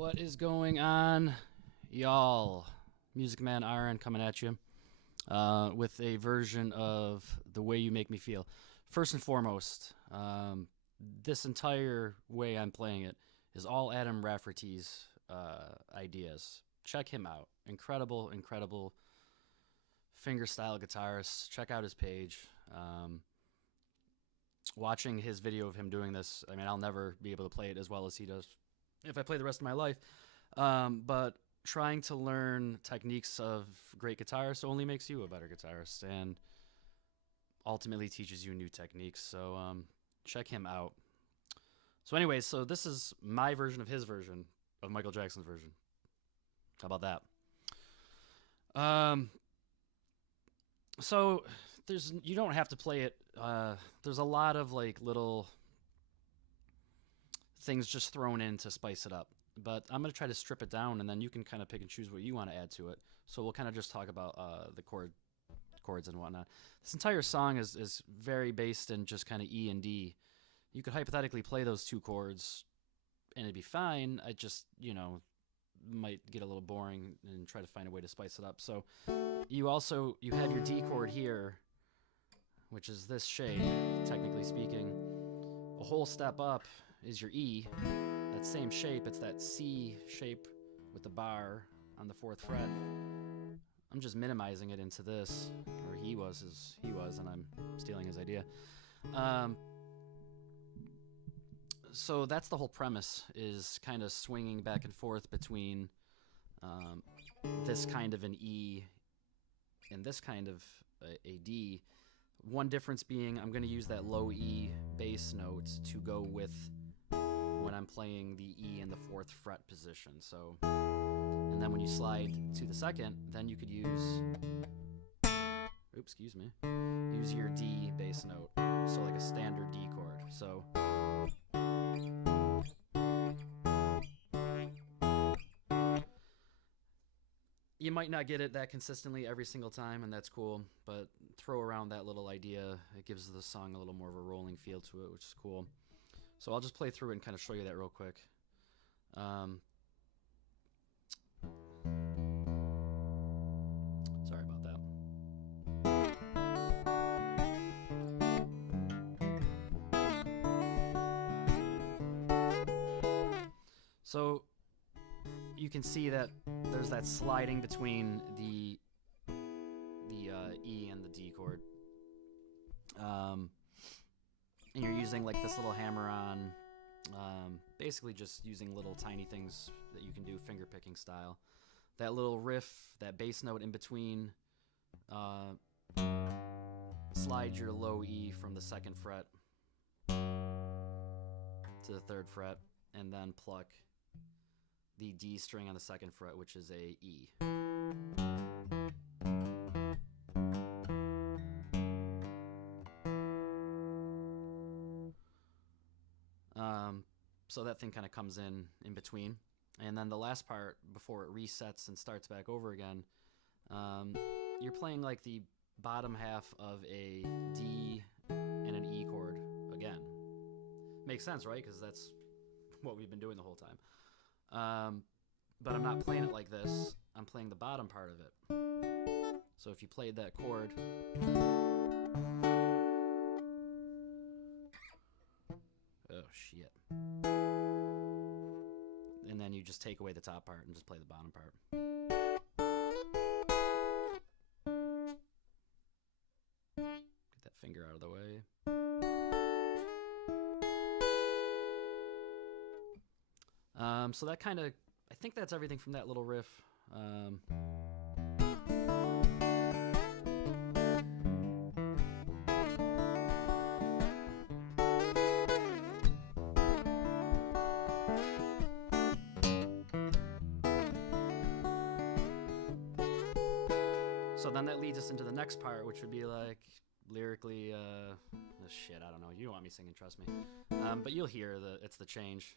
What is going on, y'all? Music Man Aaron coming at you with a version of The Way You Make Me Feel. First and foremost, this entire way I'm playing it is all Adam Rafferty's ideas. Check him out. Incredible, incredible fingerstyle guitarist. Check out his page. Watching his video of him doing this, I mean, I'll never be able to play it as well as he does if I play the rest of my life. But trying to learn techniques of great guitarists only makes you a better guitarist and ultimately teaches you new techniques. So check him out. So anyways, so this is my version of his version of Michael Jackson's version. How about that? So you don't have to play it. There's a lot of like little things just thrown in to spice it up. But I'm going to try to strip it down, and then you can kind of pick and choose what you want to add to it. So we'll kind of just talk about the chords and whatnot. This entire song is very based in just kind of E and D. You could hypothetically play those two chords, and it'd be fine. I just, might get a little boring and try to find a way to spice it up. So you have your D chord here, which is this shape, technically speaking. A whole step up is your E. That same shape, it's that C shape with the bar on the 4th fret. I'm just minimizing it into this, or he was, and I'm stealing his idea. So that's the whole premise, is kind of swinging back and forth between this kind of an E and this kind of a D. One difference being I'm going to use that low E bass note to go with when I'm playing the E in the 4th fret position. So, and then when you slide to the 2nd, then you could use, use your D bass note. So like a standard D chord. So, you might not get it that consistently every single time, and that's cool, but throw around that little idea. It gives the song a little more of a rolling feel to it, which is cool. So I'll just play through it and kind of show you that real quick. Sorry about that. So you can see that there's that sliding between the E and the D chord. And you're using like this little hammer-on, basically just using little tiny things that you can do finger picking style. That little riff, that bass note in between, slide your low E from the 2nd fret to the 3rd fret, and then pluck the D string on the 2nd fret, which is a E. So that thing kind of comes in between. And then the last part, before it resets and starts back over again, you're playing like the bottom half of a D and an E chord again. Makes sense, right? Because that's what we've been doing the whole time. But I'm not playing it like this. I'm playing the bottom part of it. So if you played that chord, oh shit. And then you just take away the top part and just play the bottom part. Get that finger out of the way. So that kind of, I think that's everything from that little riff. So then that leads us into the next part, which would be like lyrically, shit, I don't know. You don't want me singing, trust me. But you'll hear it's the change.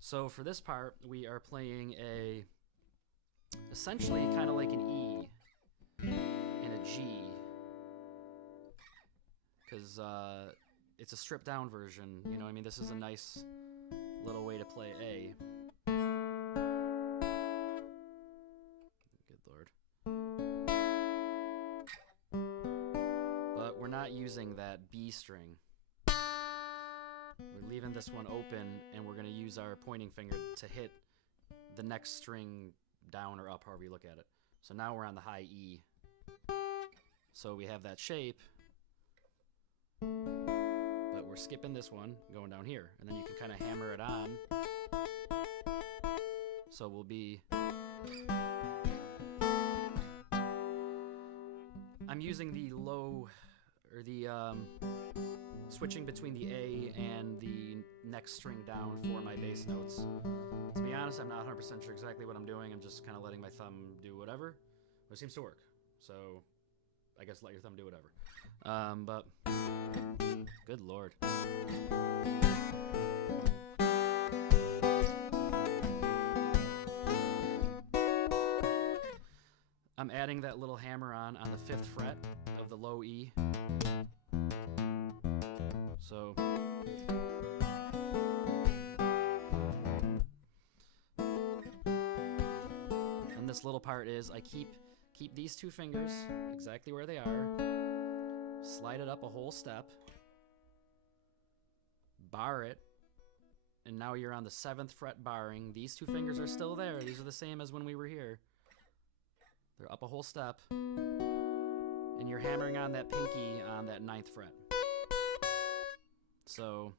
So for this part, we are playing essentially kind of like an E and a G because it's a stripped down version. You know what I mean? This is a nice little way to play A. Good Lord. But we're not using that B string. We're leaving this one open, and we're going to use our pointing finger to hit the next string down or up, however you look at it. So now we're on the high E. So we have that shape, but we're skipping this one, going down here. And then you can kind of hammer it on. So we'll be... I'm using the low, or the switching between the A and the next string down for my bass notes. To be honest, I'm not 100% sure exactly what I'm doing. I'm just kind of letting my thumb do whatever. But it seems to work. So I guess let your thumb do whatever. But good Lord. I'm adding that little hammer on the 5th fret of the low E. So and this little part is I keep these 2 fingers exactly where they are, slide it up a whole step, bar it, and now you're on the 7th fret barring. These 2 fingers are still there. These are the same as when we were here. They're up a whole step, and you're hammering on that pinky on that 9th fret. So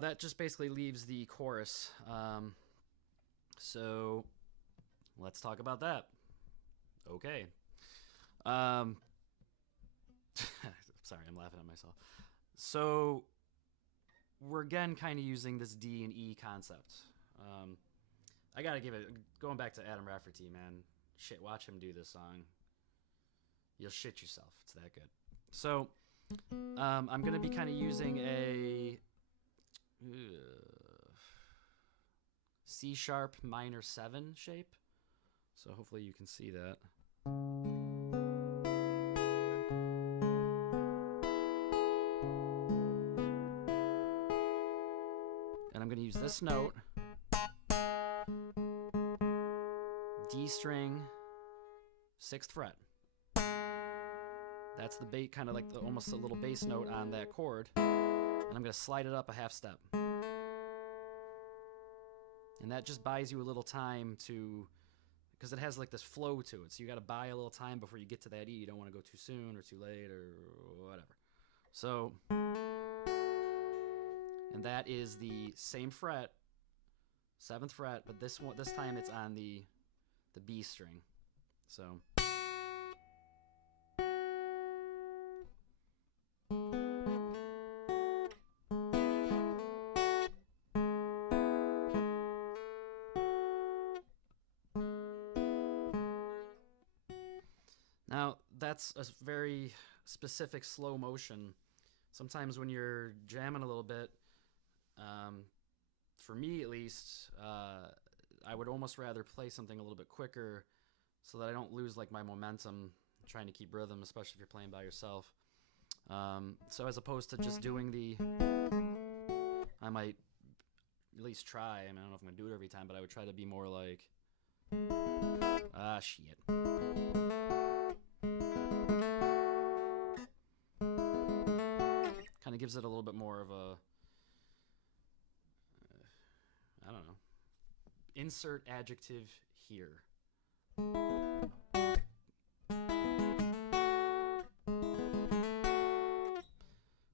that just basically leaves the chorus. So let's talk about that. Okay. Sorry, I'm laughing at myself. So we're again kind of using this D and E concept. I gotta give it, going back to Adam Rafferty, man. Shit, watch him do this song. You'll shit yourself. It's that good. So I'm gonna be kind of using a C sharp minor 7 shape. So hopefully you can see that. And I'm going to use this note, D string, 6th fret. That's the bass, kind of like the, almost a little bass note on that chord. And I'm going to slide it up a half step. And that just buys you a little time to, because it has like this flow to it. So you got to buy a little time before you get to that E. You don't want to go too soon or too late or whatever. So, and that is the same fret, 7th fret, but this time it's on the B string. So. Now, that's a very specific slow motion. Sometimes when you're jamming a little bit, for me at least, I would almost rather play something a little bit quicker so that I don't lose like my momentum trying to keep rhythm, especially if you're playing by yourself. So as opposed to just doing the, I might at least try, I mean, I don't know if I'm going to do it every time, but I would try to be more like, shit. Kind of gives it a little bit more of a, I don't know, insert adjective here.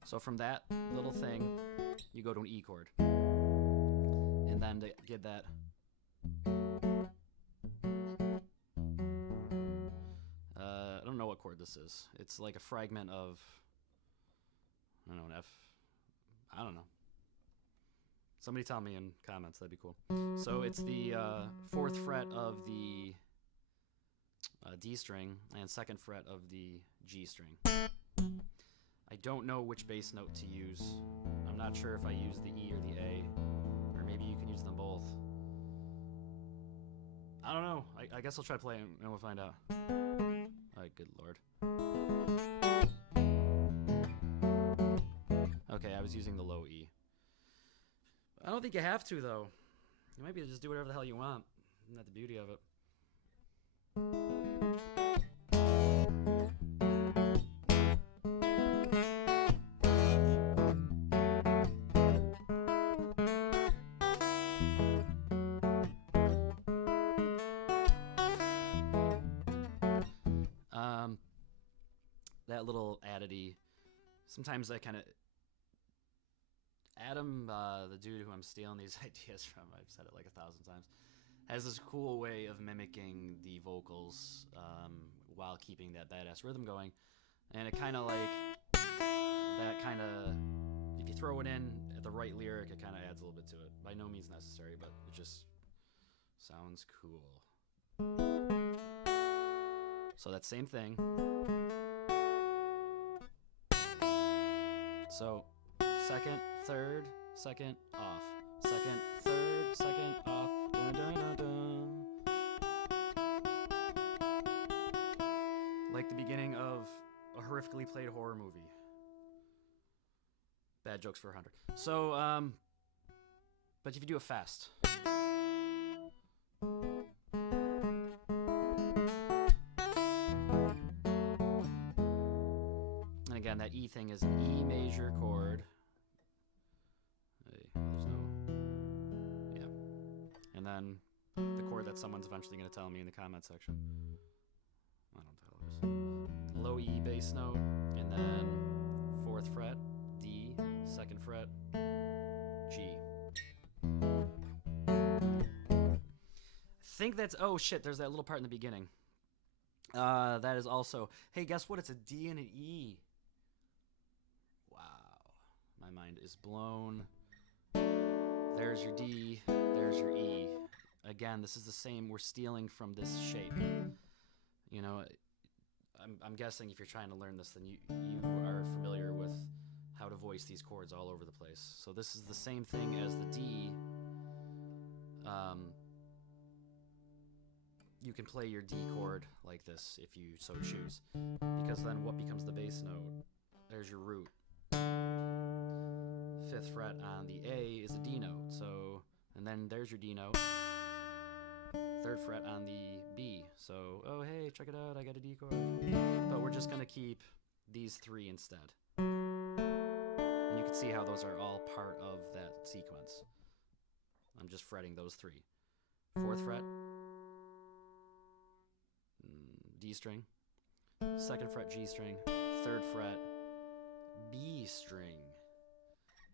So from that little thing, you go to an E chord. And then to get that, I don't know what chord this is. It's like a fragment of, I don't know, an F, I don't know. Somebody tell me in comments. That'd be cool. So it's the 4th fret of the D string and 2nd fret of the G string. I don't know which bass note to use. I'm not sure if I use the E or the A, or maybe you can use them both. I don't know. I guess I'll try playing and we'll find out. Alright, good lord. Okay, I was using the low E. I don't think you have to, though. You might be able to just do whatever the hell you want. Isn't that the beauty of it? That little addity. Sometimes I kind of... Adam, the dude who I'm stealing these ideas from, I've said it like 1,000 times, has this cool way of mimicking the vocals while keeping that badass rhythm going. And it kind of like, that kind of, if you throw it in at the right lyric, it kind of adds a little bit to it. By no means necessary, but it just sounds cool. So that same thing. So 2nd, 3rd, 2nd, off. 2nd, 3rd, 2nd, off. Dun, dun, dun, dun. Like the beginning of a horrifically played horror movie. Bad jokes for 100. So, but if you do it fast. And again, that E thing is an E major chord. Hey, there's no... Yeah. And then the chord that someone's eventually going to tell me in the comment section. I don't tell others. Low E bass note, and then 4th fret, D, 2nd fret, G. I think that's... Oh, shit, there's that little part in the beginning. That is also... Hey, guess what? It's a D and an E. Wow. My mind is blown. There's your D. There's your E. Again, this is the same. We're stealing from this shape. You know, I'm guessing if you're trying to learn this, then you are familiar with how to voice these chords all over the place. So this is the same thing as the D. You can play your D chord like this if you so choose, because then what becomes the bass note? There's your root. 5th fret on the A is a D note, so, and then there's your D note. 3rd fret on the B, so, oh hey, check it out, I got a D chord. But we're just gonna keep these 3 instead. And you can see how those are all part of that sequence. I'm just fretting those 3. 4th fret, D string, 2nd fret G string, 3rd fret B string,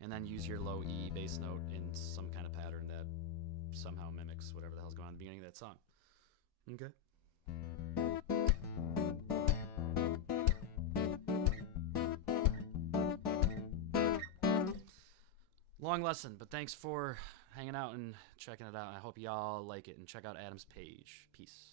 and then use your low E bass note in some kind of pattern that somehow mimics whatever the hell's going on at the beginning of that song. Okay. Long lesson, but thanks for hanging out and checking it out. I hope y'all like it, and check out Adam's page. Peace.